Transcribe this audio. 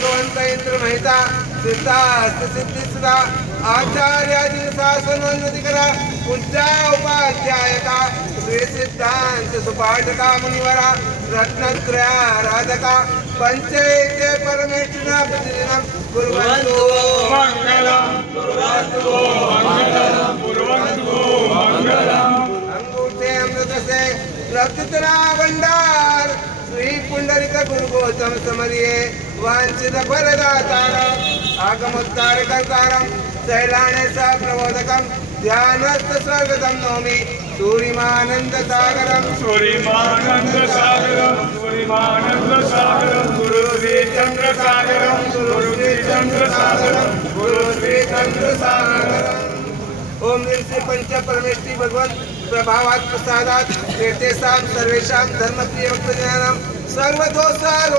भगवंत इंद्र महिता सिद्धास्त सिद्धी सुधा आचार्यादी शासनोन्नति करा पूज्या उपाध्यायका श्री सिद्धांत सुपाठका मुनिवरा रत्नत्रया राधका पंचैते परमेष्ठिना प्रतिदिनं कुर्वन्तु मंगलम कुर्वन्तु मंगलम कुर्वन्तु मंगलम अंगूठे अमृत से रक्तरा भंडार श्री पुंडरिक गुरु गौतम समरिये वांछित फलदातारम आगमोत्तार कर्तारम शैलाने सा प्रबोधकम ध्यानस्थ स्वर्गदम नौमि सूरिमानंद सागरम सूरिमानंद सागरम सूरिमानंद सागरम गुरु श्री चंद्र सागरम गुरु श्री चंद्र सागरम गुरु श्री चंद्र सागरम। ओम श्री पंच परमेष्ठी भगवत प्रभावात प्रसादात कीर्तेसां सर्वेषां धर्मप्रिय भक्तजनानां सर्वदोषारो